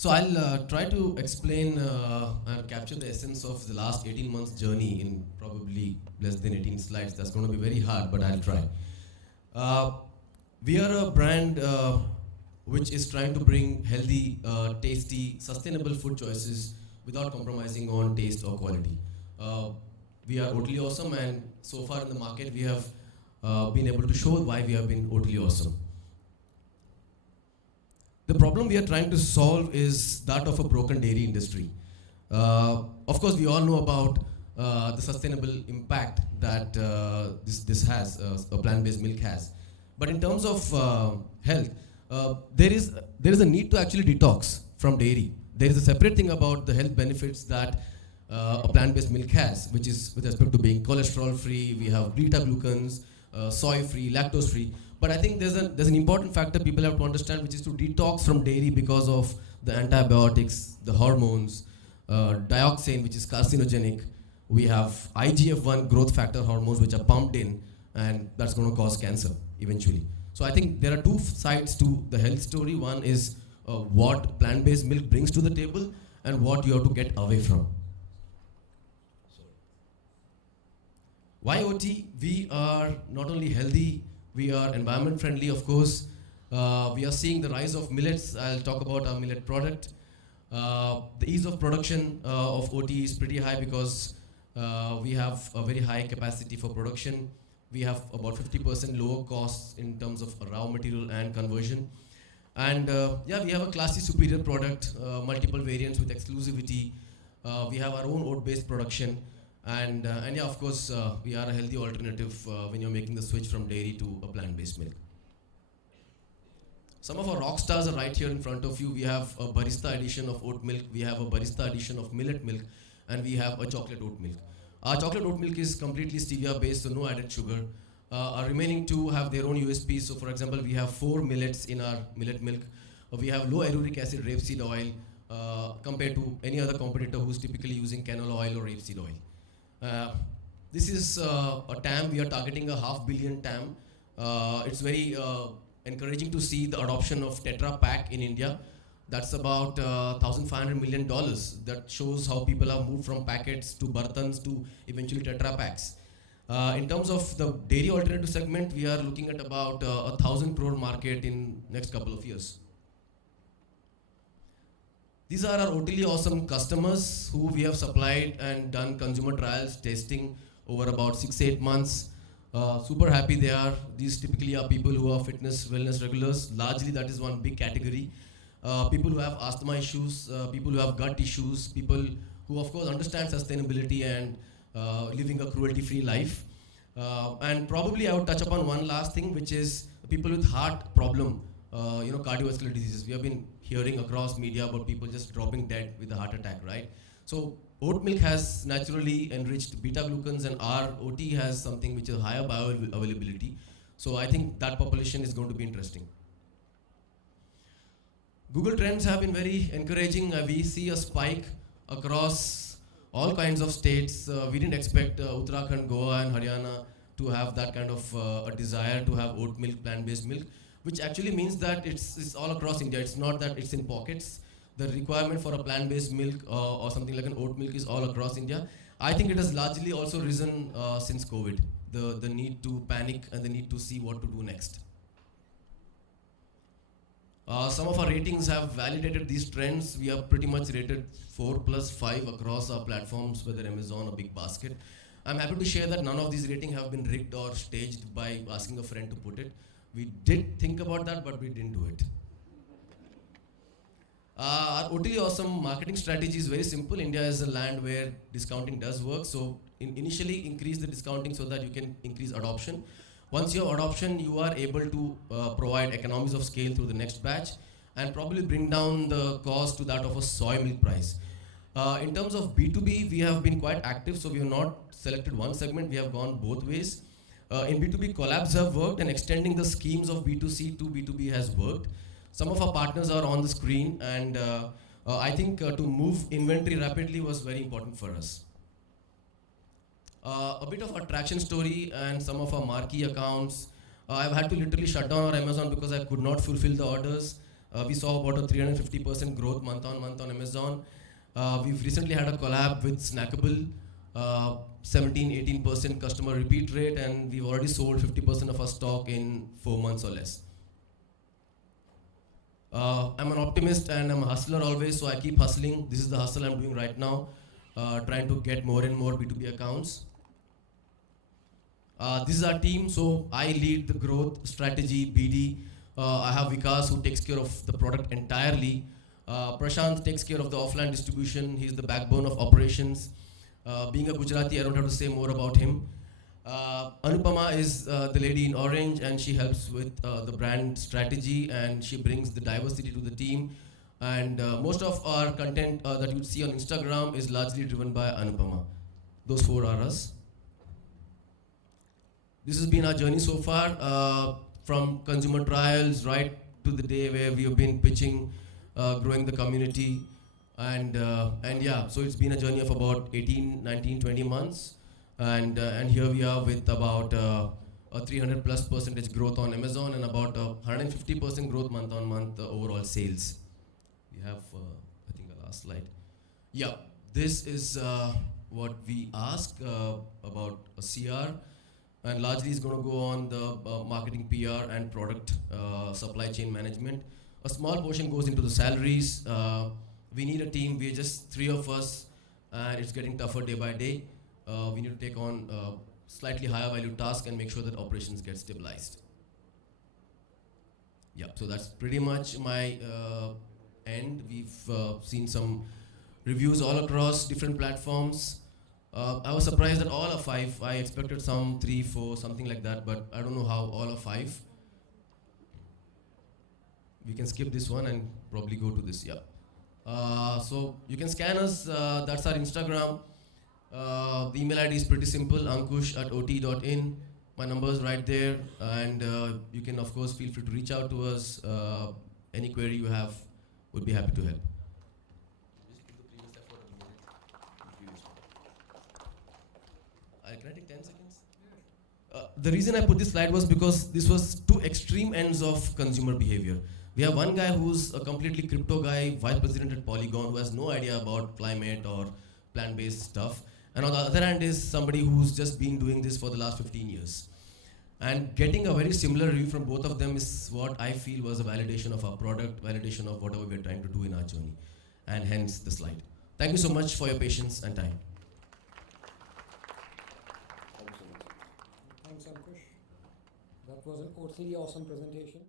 So I'll try to explain and capture the essence of the last 18 months journey in probably less than 18 slides. That's going to be very hard, but I'll try. We are a brand which is trying to bring healthy, tasty, sustainable food choices without compromising on taste or quality. We are Oatly awesome, and so far in the market we have been able to show why we have been Oatly awesome. The problem we are trying to solve is that of a broken dairy industry. Of course, we all know about the sustainable impact that this has, a plant-based milk has. But in terms of health, there is a need to actually detox from dairy. There is a separate thing about the health benefits that a plant-based milk has, which is with respect to being cholesterol-free. We have beta-glucans, soy-free, lactose-free. But I think there's an important factor people have to understand, which is to detox from dairy because of the antibiotics, the hormones, dioxin, which is carcinogenic. We have IGF-1 growth factor hormones, which are pumped in, and that's going to cause cancer eventually. So I think there are two sides to the health story. One is what plant-based milk brings to the table, and what you have to get away from. Why OT? We are not only healthy, we are environment friendly, of course. We are seeing the rise of millets. I'll talk about our millet product. The ease of production of OT is pretty high because we have a very high capacity for production. We have about 50% lower costs in terms of raw material and conversion. And yeah, we have a classy superior product, multiple variants with exclusivity. We have our own oat-based production. And yeah, of course, we are a healthy alternative when you're making the switch from dairy to a plant-based milk. Some of our rock stars are right here in front of you. We have a barista edition of oat milk, we have a barista edition of millet milk, and we have a chocolate oat milk. Our chocolate oat milk is completely stevia-based, so no added sugar. Our remaining two have their own USPs. So for example, we have 4 millets in our millet milk. We have low aromatic acid rapeseed oil compared to any other competitor who's typically using canola oil or rapeseed oil. This is a TAM. We are targeting a 500 million TAM. It's very encouraging to see the adoption of Tetra Pak in India. That's about $1,500 million. That shows how people have moved from packets to bartans to eventually Tetra Paks. In terms of the dairy alternative segment, we are looking at about 1,000 crore market in next couple of years. These are our Oatly awesome customers who we have supplied and done consumer trials, testing over about 6-8 months. Super happy they are. These typically are people who are fitness, wellness regulars. Largely that is one big category. People who have asthma issues, people who have gut issues, people who of course understand sustainability and living a cruelty-free life. And probably I would touch upon one last thing, which is people with heart problem, cardiovascular diseases. We have been hearing across media about people just dropping dead with a heart attack, right? So oat milk has naturally enriched beta-glucans, and our OT has something which is higher bioavailability. So I think that population is going to be interesting. Google Trends have been very encouraging. We see a spike across all kinds of states. We didn't expect Uttarakhand, Goa and Haryana to have that kind of a desire to have oat milk, plant-based milk, which actually means that it's all across India. It's not that it's in pockets. The requirement for a plant-based milk or something like an oat milk is all across India. I think it has largely also risen since COVID, the need to panic and the need to see what to do next. Some of our ratings have validated these trends. We are pretty much rated 4+5 across our platforms, whether Amazon or Big Basket. I'm happy to share that none of these ratings have been rigged or staged by asking a friend to put it. We did think about that, but we didn't do it. Our Oatly awesome marketing strategy is very simple. India is a land where discounting does work. So initially increase the discounting so that you can increase adoption. Once you have adoption, you are able to provide economies of scale through the next batch and probably bring down the cost to that of a soy milk price. In terms of B2B, we have been quite active, so we have not selected one segment, we have gone both ways. In B2B, collabs have worked, and extending the schemes of B2C to B2B has worked. Some of our partners are on the screen, and I think to move inventory rapidly was very important for us. A bit of a traction story and some of our marquee accounts. I've had to literally shut down our Amazon because I could not fulfill the orders. We saw about a 350% growth month on month on Amazon. We've recently had a collab with Snackable, 17-18% customer repeat rate, and we've already sold 50% of our stock in 4 months or less. I'm an optimist and I'm a hustler always, so I keep hustling. This is the hustle I'm doing right now, trying to get more and more B2B accounts. This is our team, so I lead the growth strategy, BD. I have Vikas who takes care of the product entirely. Prashant takes care of the offline distribution. He's the backbone of operations. Being a Gujarati, I don't have to say more about him. Anupama is the lady in orange, and she helps with the brand strategy, and she brings the diversity to the team. And most of our content that you see on Instagram is largely driven by Anupama. Those 4 are us. This has been our journey so far, from consumer trials right to the day where we have been pitching, growing the community. And yeah, so it's been a journey of about 18, 19, 20 months. And here we are with about a 300+% growth on Amazon and about 150% growth month on month overall sales. We have, I think, our last slide. Yeah, this is what we ask about a CR, and largely is going to go on the marketing, PR, and product supply chain management. A small portion goes into the salaries. We need a team. We're just 3 of us, and it's getting tougher day by day. We need to take on slightly higher value tasks and make sure that operations get stabilized. Yeah, so that's pretty much my end. We've seen some reviews all across different platforms. I was surprised that all are 5. I expected some 3, 4, something like that, but I don't know how all are 5. We can skip this one and probably go to this, yeah. So you can scan us, that's our Instagram. The email ID is pretty simple, ankush@ot.in. My number is right there, and you can of course feel free to reach out to us. Any query you have, would be happy to help. Can I take 10 seconds? The reason I put this slide was because this was 2 extreme ends of consumer behavior. We have one guy who's a completely crypto guy, vice president at Polygon, who has no idea about climate or plant-based stuff. And on the other hand is somebody who's just been doing this for the last 15 years. And getting a very similar review from both of them is what I feel was a validation of our product, validation of whatever we're trying to do in our journey. And hence the slide. Thank you so much for your patience and time. Thanks, Ankush. That was an totally awesome presentation.